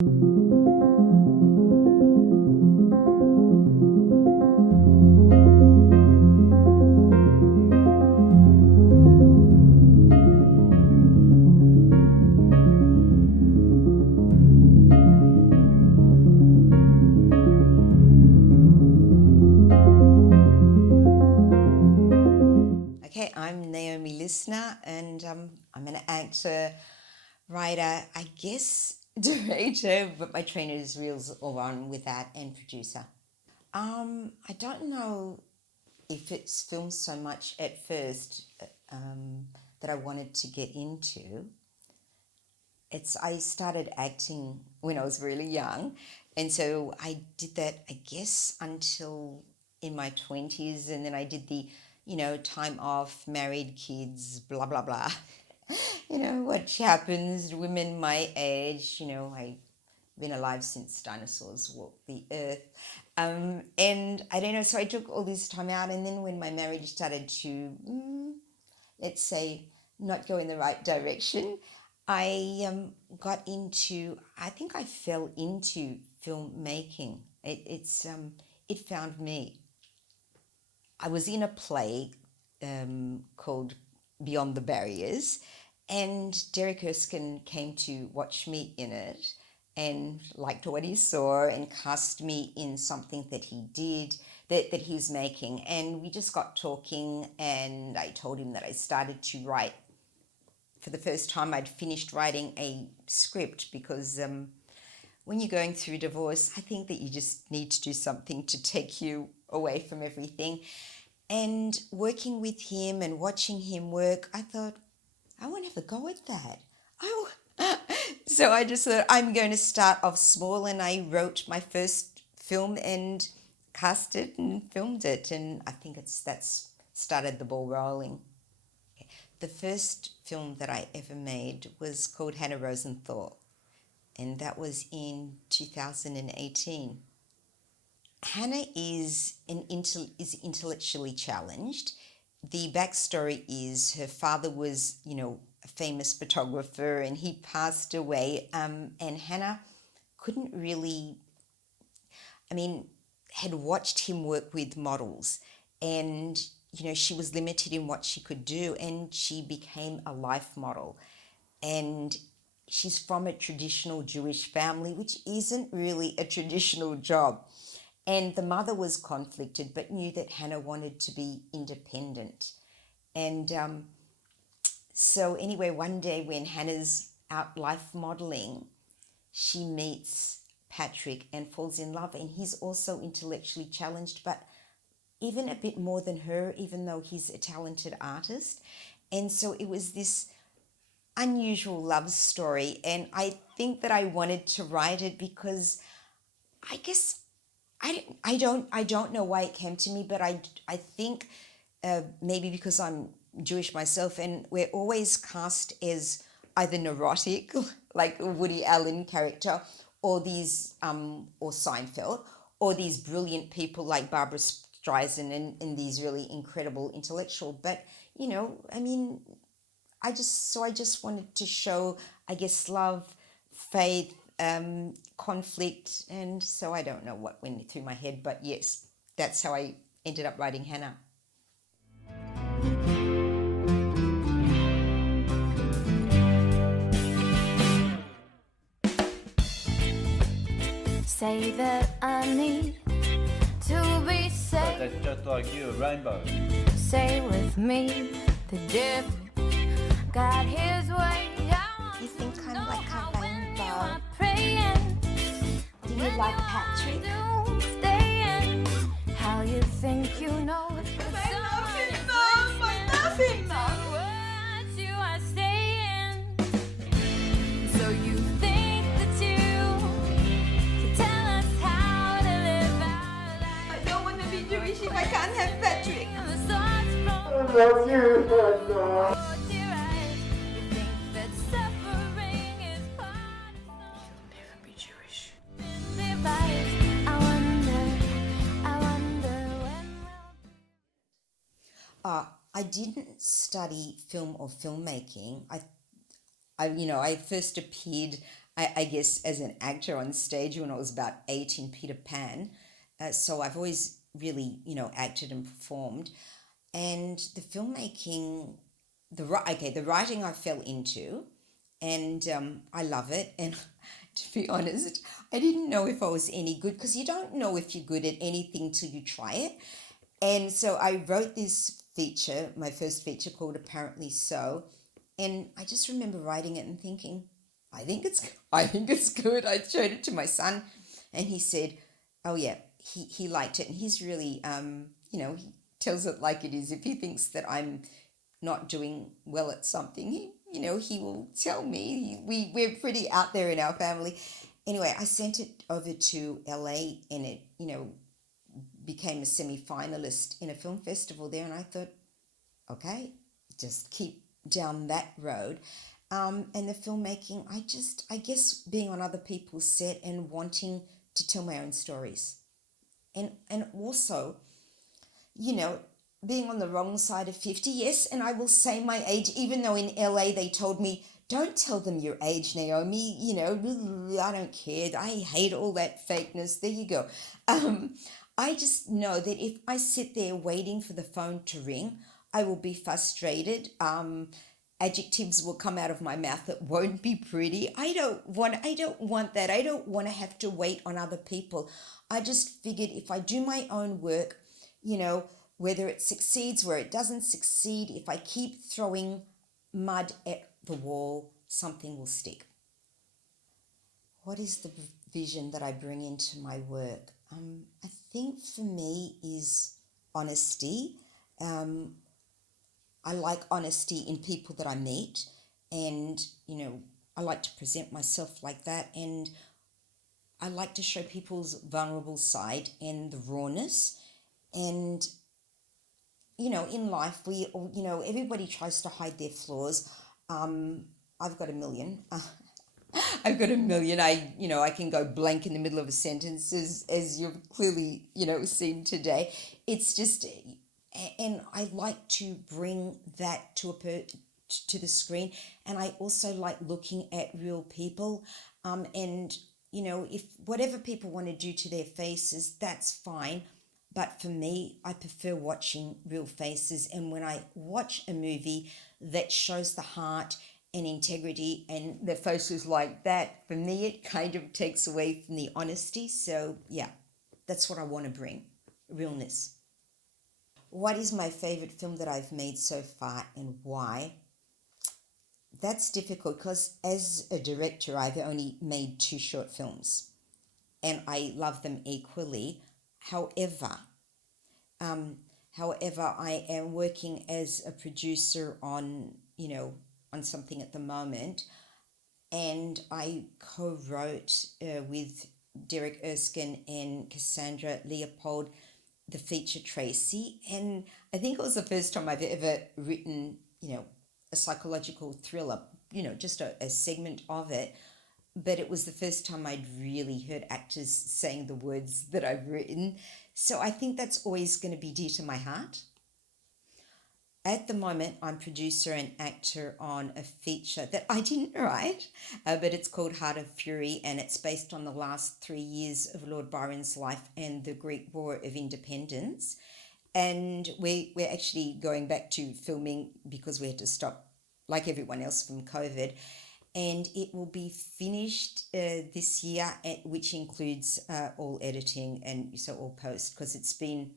Okay, I'm Naomi Lisner, and I'm an actor, writer, I guess director, but my trainer is reels all on with that, and producer. I don't know if it's film so much at first that I wanted to get into. I started acting when I was really young, and so I did that, I guess, until in my 20s, and then I did the, time off, married, kids, blah, blah, blah. What happens, women my age, I've been alive since dinosaurs walked the earth. And I don't know, so I took all this time out, and then when my marriage started to, let's say, not go in the right direction, I think I fell into filmmaking. It found me. I was in a play called Beyond the Barriers, and Derek Erskine came to watch me in it and liked what he saw and cast me in something that he did, that he's making. And we just got talking, and I told him that I started to write. For the first time, I'd finished writing a script because when you're going through divorce, I think that you just need to do something to take you away from everything. And working with him and watching him work, I thought, I want to have a go at that. So I just thought, I'm going to start off small, and I wrote my first film and cast it and filmed it, and I think that's started the ball rolling. The first film that I ever made was called Hannah Rosenthal, and that was in 2018. Hannah is intellectually challenged. The backstory is her father was, a famous photographer, and he passed away. And Hannah couldn't really, had watched him work with models, and she was limited in what she could do, and she became a life model. And she's from a traditional Jewish family, which isn't really a traditional job. And the mother was conflicted, but knew that Hannah wanted to be independent. And so anyway, one day when Hannah's out life modeling, she meets Patrick and falls in love. And he's also intellectually challenged, but even a bit more than her, even though he's a talented artist. And so it was this unusual love story. And I think that I wanted to write it because I guess I don't know why it came to me, but I think maybe because I'm Jewish myself, and we're always cast as either neurotic, like a Woody Allen character, or these or Seinfeld, or these brilliant people like Barbara Streisand, and these really incredible intellectual. But I just wanted to show, I guess, love, faith, conflict, and so I don't know what went through my head, but yes, that's how I ended up writing Hannah. Say that I need to be safe. That's just like you, a rainbow. Say with me, the dip got his way. You think kind of like a rainbow. Praying. Do you like Patrick? How you think you know? Words you are saying. So you think that you can tell us how to live our life. I don't want to be Jewish if I can't have Patrick. I love you, Hannah. I didn't study film or filmmaking. I first appeared I guess, as an actor on stage when I was about 8 in Peter Pan. So I've always really, acted and performed. And the filmmaking, the writing I fell into, and I love it. And to be honest, I didn't know if I was any good, because you don't know if you're good at anything till you try it. And so I wrote this feature, my first feature, called Apparently So. And I just remember writing it and thinking, I think it's good. I showed it to my son, and he said, "Oh yeah, he liked it." And he's really, he tells it like it is. If he thinks that I'm not doing well at something, he will tell me. We're pretty out there in our family. Anyway, I sent it over to LA, and it, became a semi-finalist in a film festival there. And I thought, okay, just keep down that road. And the filmmaking, I guess being on other people's set and wanting to tell my own stories. And also, being on the wrong side of 50, yes, and I will say my age, even though in LA they told me, don't tell them your age, Naomi, I don't care. I hate all that fakeness. There you go. I just know that if I sit there waiting for the phone to ring, I will be frustrated. Adjectives will come out of my mouth that won't be pretty. I don't want that. I don't want to have to wait on other people. I just figured if I do my own work, whether it succeeds, where it doesn't succeed, if I keep throwing mud at the wall, something will stick. What is the vision that I bring into my work? I think for me is honesty. I like honesty in people that I meet, and I like to present myself like that, and I like to show people's vulnerable side and the rawness. And in life, everybody tries to hide their flaws. I've got a million. I've got a million. I can go blank in the middle of a sentence, as you've clearly, seen today. It's just, and I like to bring that to the screen. And I also like looking at real people. And if whatever people want to do to their faces, that's fine. But for me, I prefer watching real faces. And when I watch a movie that shows the heart and integrity and the faces like that, for me, it kind of takes away from the honesty. So yeah, that's what I want to bring, realness. What is my favorite film that I've made so far, and why? That's difficult, because as a director, I've only made 2 short films, and I love them equally. However, I am working as a producer on something at the moment, and I co-wrote with Derek Erskine and Cassandra Leopold the feature Tracy, and I think it was the first time I've ever written a psychological thriller, just a segment of it. But it was the first time I'd really heard actors saying the words that I've written. So I think that's always going to be dear to my heart. At the moment, I'm producer and actor on a feature that I didn't write, but it's called Heart of Fury, and it's based on the last 3 years of Lord Byron's life and the Greek War of Independence. And we're actually going back to filming because we had to stop, like everyone else, from COVID. And it will be finished this year, which includes all editing and so all post, because it's been,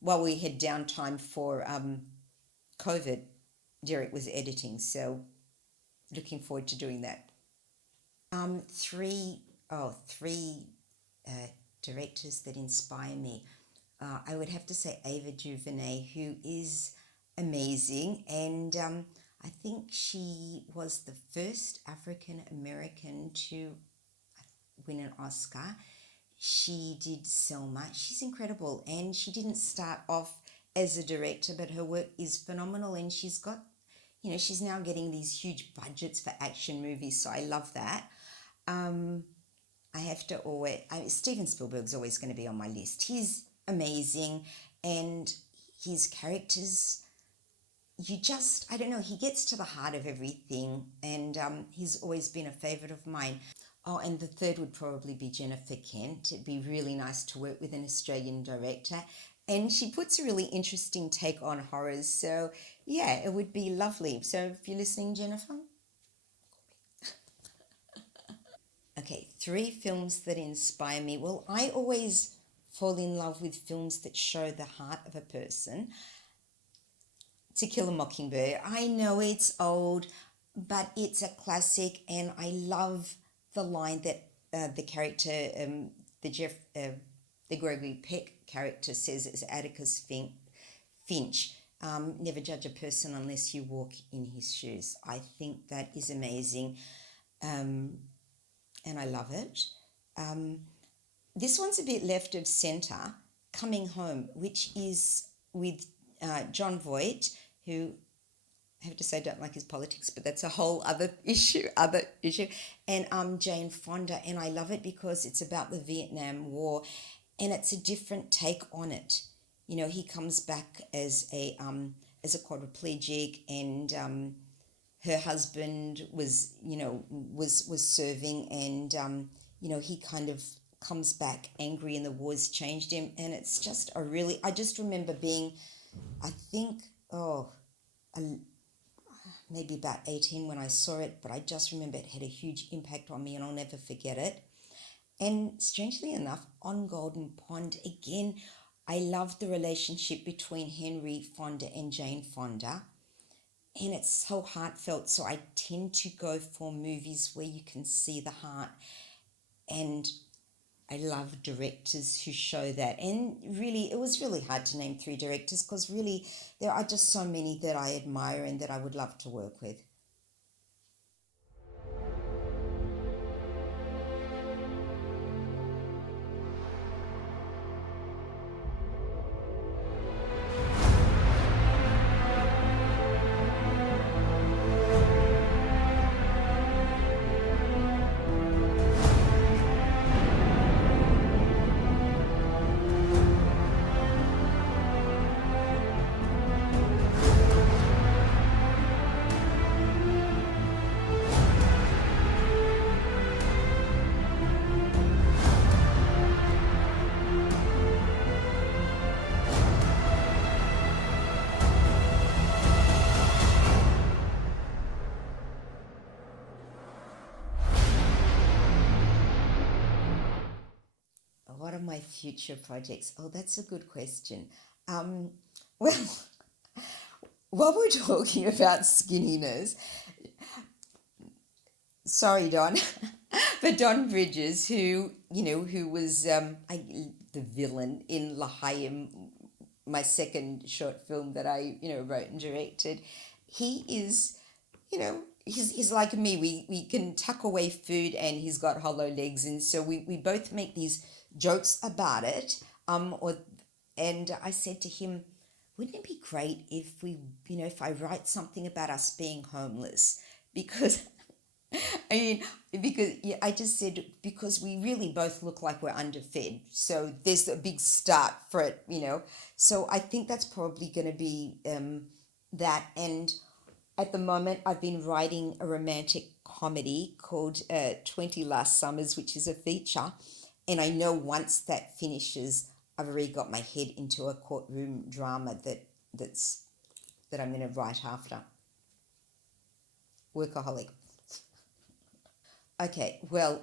while we had downtime for COVID, Derek was editing, so looking forward to doing that. Three directors that inspire me. I would have to say Ava DuVernay, who is amazing, and I think she was the first African American to win an Oscar. She did Selma. She's incredible, and she didn't start off as a director, but her work is phenomenal, and she's got, she's now getting these huge budgets for action movies, so I love that. I have to Steven Spielberg's always going to be on my list. He's amazing, and his characters, I don't know, he gets to the heart of everything, and he's always been a favorite of mine. Oh, and the third would probably be Jennifer Kent. It'd be really nice to work with an Australian director. And she puts a really interesting take on horrors. So, yeah, it would be lovely. So, if you're listening, Jennifer. Okay, 3 films that inspire me. Well, I always fall in love with films that show the heart of a person. To Kill a Mockingbird. I know it's old, but it's a classic, and I love the line that the character, the Jeff, the Gregory Peck character says is Atticus Finch. Never judge a person unless you walk in his shoes. I think that is amazing, and I love it. This one's a bit left of centre, Coming Home, which is with John Voight, who I have to say don't like his politics, but that's a whole other issue. And Jane Fonda, and I love it because it's about the Vietnam War, and it's a different take on it. You know, he comes back as a quadriplegic, and her husband was serving, and he kind of comes back angry, and the war's changed him, and it's just I just remember being, I think, maybe about 18 when I saw it, but I just remember it had a huge impact on me, and I'll never forget it. And strangely enough, On Golden Pond, again, I love the relationship between Henry Fonda and Jane Fonda, and it's so heartfelt, so I tend to go for movies where you can see the heart, and I love directors who show that. And really, it was really hard to name 3 directors because really there are just so many that I admire and that I would love to work with. What are my future projects? Oh, that's a good question. Um, well, while we're talking about skinniness, sorry, Don, but Don Bridges, who was the villain in L'Chaim, my second short film that I wrote and directed, he is, he's like me. We can tuck away food, and he's got hollow legs, and so we both make these jokes about it. And I said to him, wouldn't it be great if if I write something about us being homeless? Because I mean, because yeah, I just said because we really both look like we're underfed, so there's a big start for it. So I think that's probably going to be that. And at the moment, I've been writing a romantic comedy called 20 Last Summers, which is a feature, and I know once that finishes, I've already got my head into a courtroom drama that I'm going to write after. Workaholic. Okay, well,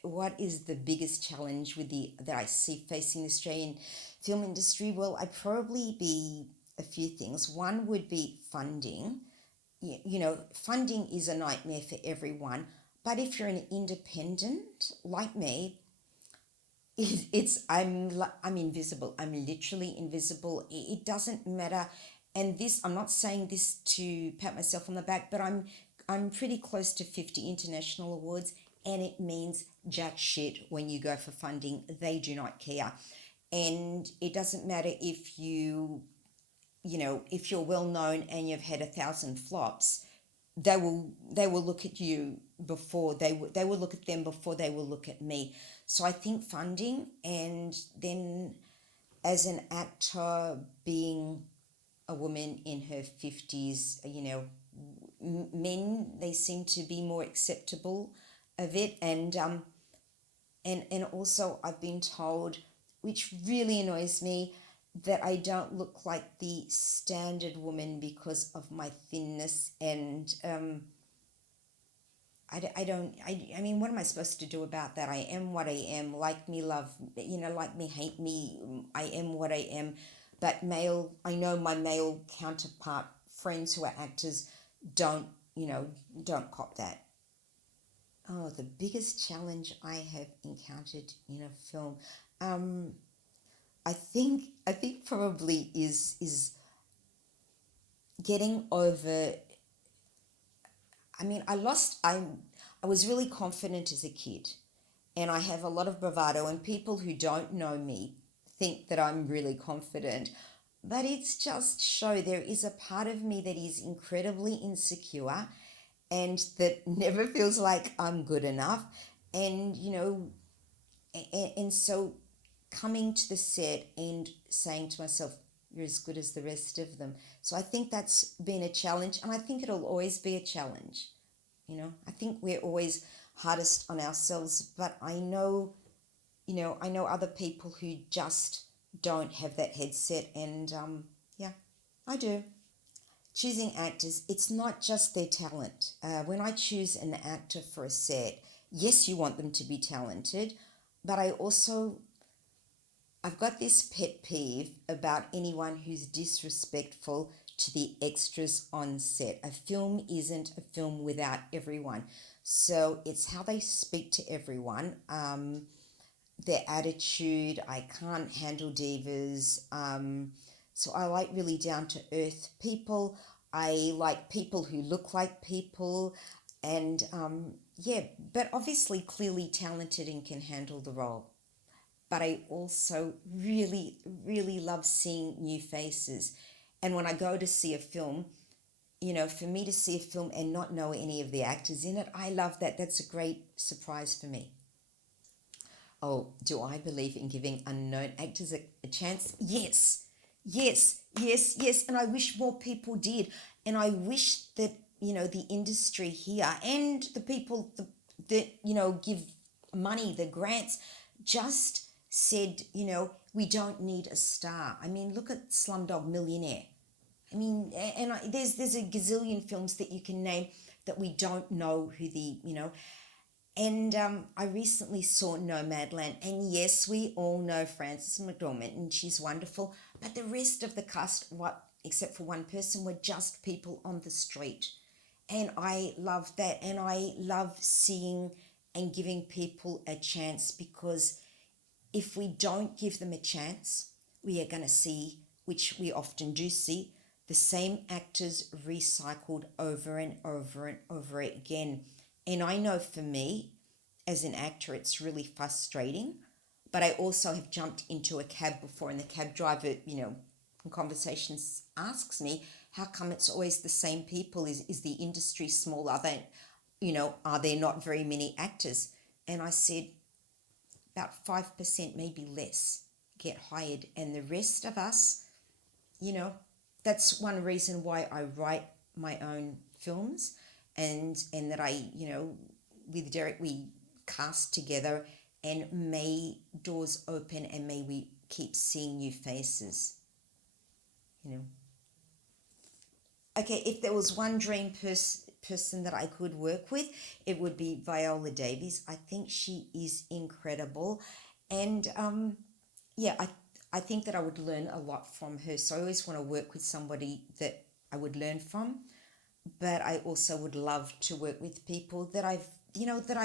what is the biggest challenge that I see facing the Australian film industry? Well, I'd probably be a few things. One would be funding. Funding is a nightmare for everyone, but if you're an independent like me, I'm invisible. I'm literally invisible. It doesn't matter. And I'm not saying this to pat myself on the back, but I'm pretty close to 50 international awards, and it means jack shit when you go for funding. They do not care. And it doesn't matter if if you're well known and you've had 1,000 flops, they will look at you before they will look at them before they will look at me. So I think funding, and then as an actor, being a woman in her 50s, men, they seem to be more acceptable of it. And also I've been told, which really annoys me, that I don't look like the standard woman because of my thinness. And I mean, what am I supposed to do about that? I am what I am. Like me, love, like me, hate me. I am what I am. But I know my male counterpart friends who are actors don't, don't cop that. Oh, the biggest challenge I have encountered in a film, um, I think probably is getting over. I mean, I was really confident as a kid, and I have a lot of bravado, and people who don't know me think that I'm really confident. But it's just show there is a part of me that is incredibly insecure and that never feels like I'm good enough. And, and so coming to the set and saying to myself, you're as good as the rest of them. So I think that's been a challenge, and I think it'll always be a challenge. I think we're always hardest on ourselves, but I know other people who just don't have that headset, and yeah, I do. Choosing actors, it's not just their talent. When I choose an actor for a set, yes, you want them to be talented, but I've got this pet peeve about anyone who's disrespectful to the extras on set. A film isn't a film without everyone. So it's how they speak to everyone, their attitude. I can't handle divas. So I like really down to earth people. I like people who look like people. And yeah, but obviously clearly talented and can handle the role. But I also really, really love seeing new faces. And when I go to see a film, for me to see a film and not know any of the actors in it, I love that. That's a great surprise for me. Oh, do I believe in giving unknown actors a chance? Yes, yes, yes, yes. And I wish more people did. And I wish that, the industry here and the people that, give money, the grants, just said, we don't need a star. I mean, look at Slumdog Millionaire. I mean, and there's a gazillion films that you can name that we don't know who and I recently saw Nomadland, and yes, we all know Frances McDormand, and she's wonderful. But the rest of the cast, except for one person, were just people on the street, and I love that. And I love seeing and giving people a chance, because if we don't give them a chance, we are going to see, which we often do see, the same actors recycled over and over and over again. And I know for me, as an actor, it's really frustrating. But I also have jumped into a cab before, and the cab driver, in conversations asks me, how come it's always the same people? Is the industry small? Are there not very many actors? And I said, about 5%, maybe less, get hired. And the rest of us, you know, that's one reason why I write my own films, and that I, with Derek, we cast together, and may doors open, and may we keep seeing new faces, you know. Okay, if there was one dream person that I could work with, it would be Viola Davis. I think she is incredible, and yeah, I think that I would learn a lot from her. So I always want to work with somebody that I would learn from, but I also would love to work with people that I've never, that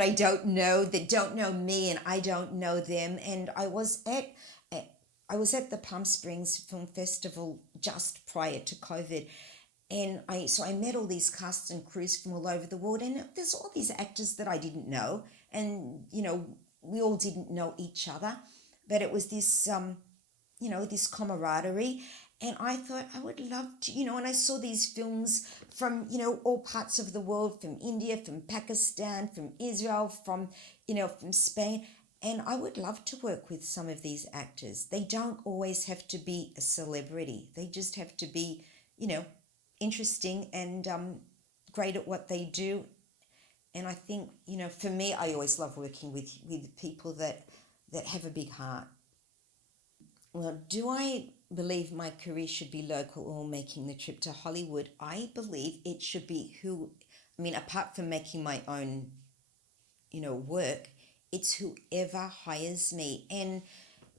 I don't know, that don't know me, and I don't know them. And I was at the Palm Springs Film Festival just prior to COVID, and I met all these casts and crews from all over the world, and there's all these actors that I didn't know, and we all didn't know each other, but it was this this camaraderie. And I thought I would love to, and I saw these films from, all parts of the world, from India, from Pakistan, from Israel, from Spain. And I would love to work with some of these actors. They don't always have to be a celebrity. They just have to be, interesting and great at what they do. And I think, for me, I always love working with people that have a big heart. Well, do I believe my career should be local or making the trip to Hollywood? I believe it should be apart from making my own, work, it's whoever hires me. And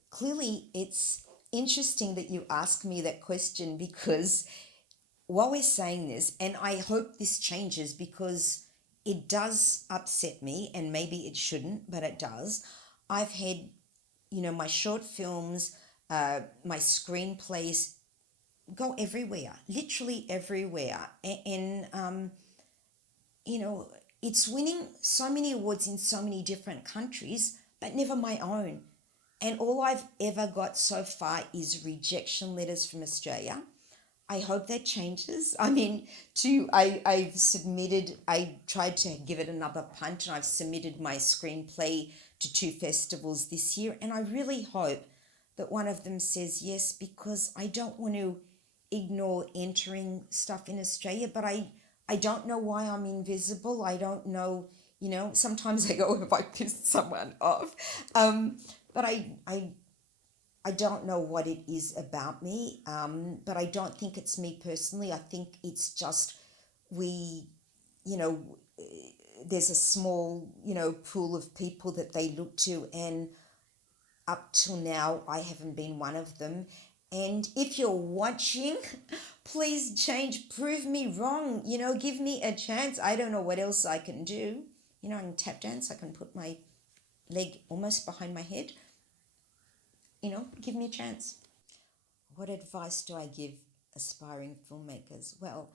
clearly, it's interesting that you ask me that question, because while we're saying this, and I hope this changes, because it does upset me, and maybe it shouldn't, but it does. I've had, my short films, my screenplays go everywhere, literally everywhere. And it's winning so many awards in so many different countries, but never my own. And all I've ever got so far is rejection letters from Australia. I hope that changes. I tried to give it another punch, and I've submitted my screenplay to 2 festivals this year. And I really hope that one of them says yes, because I don't want to ignore entering stuff in Australia, but I don't know why I'm invisible. I don't know, sometimes I go, if I pissed someone off. But I don't know what it is about me, but I don't think it's me personally. I think it's just we, you know, there's a small, pool of people that they look to, and up till now, I haven't been one of them. And if you're watching, please change, prove me wrong, give me a chance. I don't know what else I can do. I can tap dance, I can put my leg almost behind my head. Give me a chance. What advice do I give aspiring filmmakers? Well,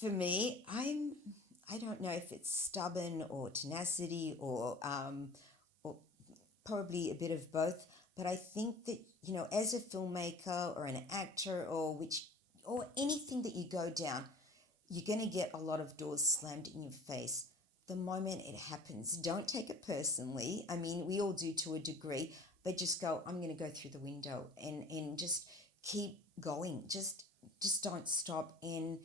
for me, I don't know if it's stubborn or tenacity, or probably a bit of both. But I think that, as a filmmaker or an actor, or anything that you go down, you're going to get a lot of doors slammed in your face the moment it happens. Don't take it personally. We all do to a degree, but just go, I'm going to go through the window, and just keep going. Just don't stop. And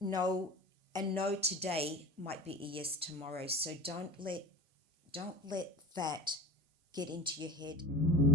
no, a no today might be a yes tomorrow. So don't let that get into your head.